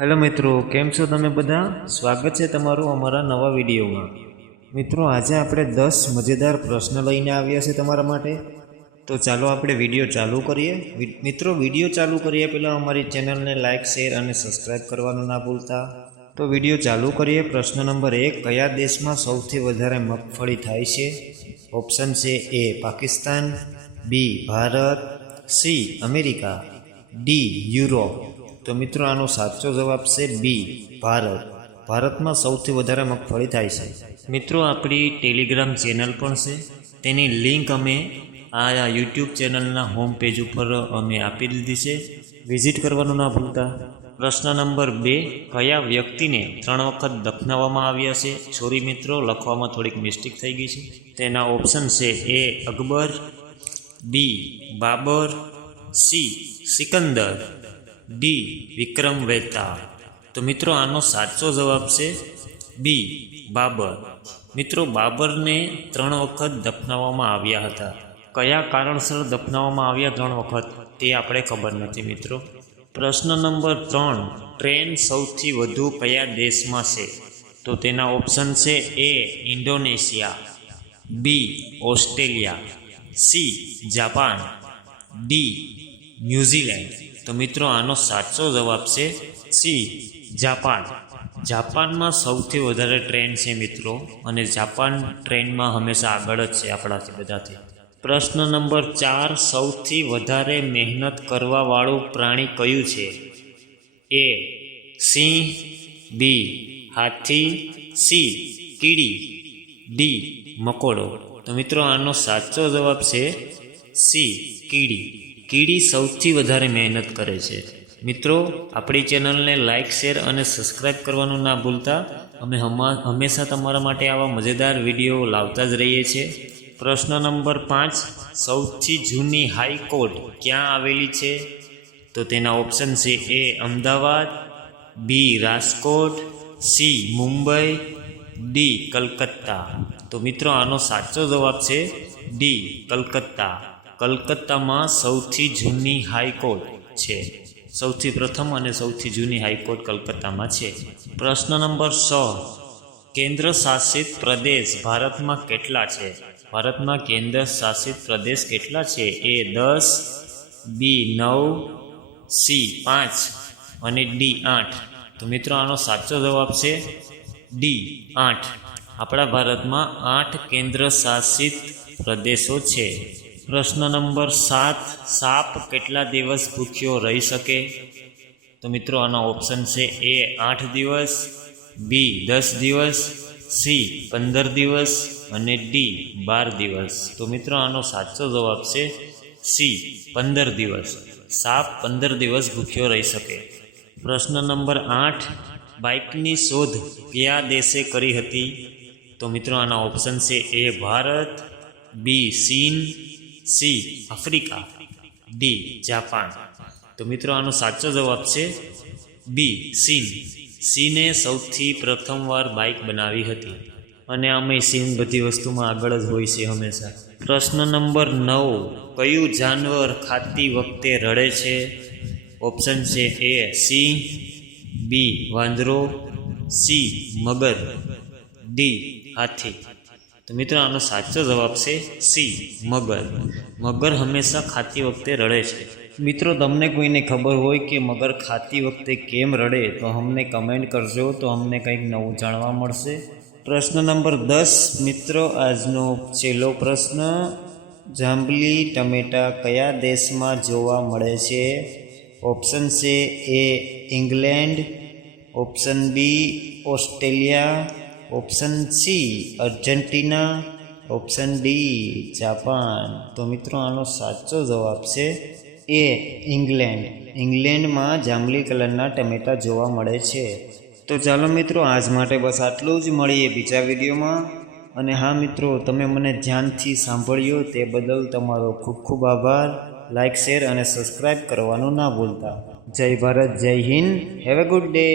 Hello મિત્રો, કેમ છો તમે બધા? સ્વાગત છે તમારું અમારા નવા વિડીયોમાં. મિત્રો, આજે આપણે 10 મજેદાર પ્રશ્ન લઈને આવ્યા છે તમારા માટે. તો ચાલો આપણે વિડીયો ચાલુ કરીએ. મિત્રો, વિડીયો ચાલુ કરીએ પહેલાં અમારી ચેનલને લાઇક, શેર અને સબસ્ક્રાઈબ કરવાનું ના ભૂલતા. તો વિડીયો ચાલુ કરીએ. પ્રશ્ન નંબર 1, કયા દેશમાં સૌથી વધારે મગફળી થાય છે? ઓપ્શન છે A Pakistan, B Bharat, C America, D Europe. તો મિત્રો, આનો સાચો જવાબ છે બી ભારત. ભારતમાં સૌથી વધારે મગફળી થાય છે. મિત્રો, આપણી ટેલિગ્રામ ચેનલ પણ છે, તેની લિંક અમે આ યુટ્યુબ ચેનલના હોમ પેજ ઉપર અમે આપી દીધી છે, વિઝિટ કરવાનું ના ભૂલતા. પ્રશ્ન નંબર 2, કયા વ્યક્તિને 3 વખત દફનાવવામાં આવ્યા છે? સોરી મિત્રો, લખવામાં થોડીક મિસ્ટેક થઈ ગઈ છે. તેના ઓપ્શન છે એ અકબર, બી બાબર, સી સિકંદર, ડી વિક્રમ વેતાળ. તો મિત્રો, આનો સાચો જવાબ છે બી બાબર. મિત્રો, બાબરને 3 વખત દફનાવવામાં આવ્યા હતા. કયા કારણસર દફનાવવામાં આવ્યા 3 વખત તે આપણે ખબર નથી મિત્રો. પ્રશ્ન નંબર 3, ટ્રેન સૌથી વધુ કયા દેશમાં છે? તો તેના ઓપ્શન છે A Indonesia, B Australia, C Japan, D New Zealand. તો મિત્રો, આનો સાચો જવાબ છે સી જાપાન. જાપાનમાં સૌથી વધારે ટ્રેન છે મિત્રો, અને જાપાન ટ્રેનમાં હંમેશા આગળ જ છે આપણાથી બધાથી. પ્રશ્ન નંબર 4, સૌથી વધારે મહેનત કરવાવાળું પ્રાણી કયું છે? એ સિંહ, બી હાથી, સી કીડી, ડી મકોડો. તો મિત્રો, આનો સાચો જવાબ છે સી કીડી. કીડી સૌથી વધારે મહેનત કરે છે. મિત્રો, આપણી ચેનલને લાઇક, શેર અને સબસ્ક્રાઈબ કરવાનું ના ભૂલતા. અમે હંમેશા તમારા માટે આવા મજેદાર વિડીયો લાવતા જ રહીએ છીએ. પ્રશ્ન નંબર 5, સૌથી જૂની હાઈકોર્ટ ક્યાં આવેલી છે? તો તેના ઓપ્શન છે એ અમદાવાદ, બી રાજકોટ, સી મુંબઈ, ડી કલકત્તા. તો મિત્રો, આનો સાચો જવાબ છે ડી કલકત્તા. કલકત્તામાં સૌથી જૂની હાઈકોર્ટ છે. સૌથી પ્રથમ અને સૌથી જૂની હાઈકોર્ટ કલકત્તામાં છે. પ્રશ્ન નંબર 6, કેન્દ્ર શાસિત પ્રદેશ ભારતમાં કેટલા છે? ભારતમાં કેન્દ્ર શાસિત પ્રદેશ કેટલા છે? એ 10, બી 9, સી 5 અને ડી 8. તો મિત્રો, આનો સાચો જવાબ છે ડી 8. આપણા ભારતમાં 8 કેન્દ્ર શાસિત પ્રદેશો છે. પ્રશ્ન નંબર 7, સાપ કેટલા દિવસ ભૂખ્યો રહી શકે? તો મિત્રો, આના ઓપ્શન છે એ 8 દિવસ, બી 10 દિવસ, સી 15 દિવસ અને ડી 12 દિવસ. તો મિત્રો, આનો સાચો જવાબ છે સી 15 દિવસ. સાપ 15 દિવસ ભૂખ્યો રહી શકે. પ્રશ્ન નંબર 8, બાઇકની શોધ કયા દેશે કરી હતી? તો મિત્રો, આના ઓપ્શન છે એ ભારત, બી ચીન, સી આફ્રિકા, ડી જાપાન. તો મિત્રો, આનો સાચો જવાબ છે બી ચીન. ચીને સૌથી પ્રથમવાર બાઇક બનાવી હતી, અને અમે ચીન બધી વસ્તુમાં આગળ જ હોય છે હંમેશા. પ્રશ્ન નંબર 9, કયું જાનવર ખાતી વખતે રડે છે? ઓપ્શન છે એ સિંહ, બી વાંદરો, સી મગર, ડી હાથી. તો મિત્રો, આનો સાચો જવાબ છે સી મગર. મગર હંમેશા ખાતી વખતે રડે છે. મિત્રો, તમને કોઈને ખબર હોય કે મગર ખાતી વખતે કેમ રડે તો અમને કમેન્ટ કરજો, તો અમને કંઈક નવું જાણવા મળશે. પ્રશ્ન નંબર 10, મિત્રો, આજનો છેલ્લો પ્રશ્ન, જાંબલી ટમેટા કયા દેશમાં જોવા મળે છે? ઓપ્શન છે A England, option B Australia, option C Argentina, option D Japan. તો મિત્રો, આનો સાચો જવાબ છે એ ઇંગ્લેન્ડ. ઇંગ્લેન્ડમાં જાંબલી કલરના ટમેટા જોવા મળે છે. તો ચાલો મિત્રો, આજ માટે બસ આટલું જ. મળીએ બીજા વિડીયોમાં. અને હા મિત્રો, તમે મને ધ્યાનથી સાંભળ્યો તે બદલ તમારો ખૂબ ખૂબ આભાર. લાઇક, શેર અને સબસ્ક્રાઈબ કરવાનું ના ભૂલતા. જય ભારત, જય Hind. Have a good day.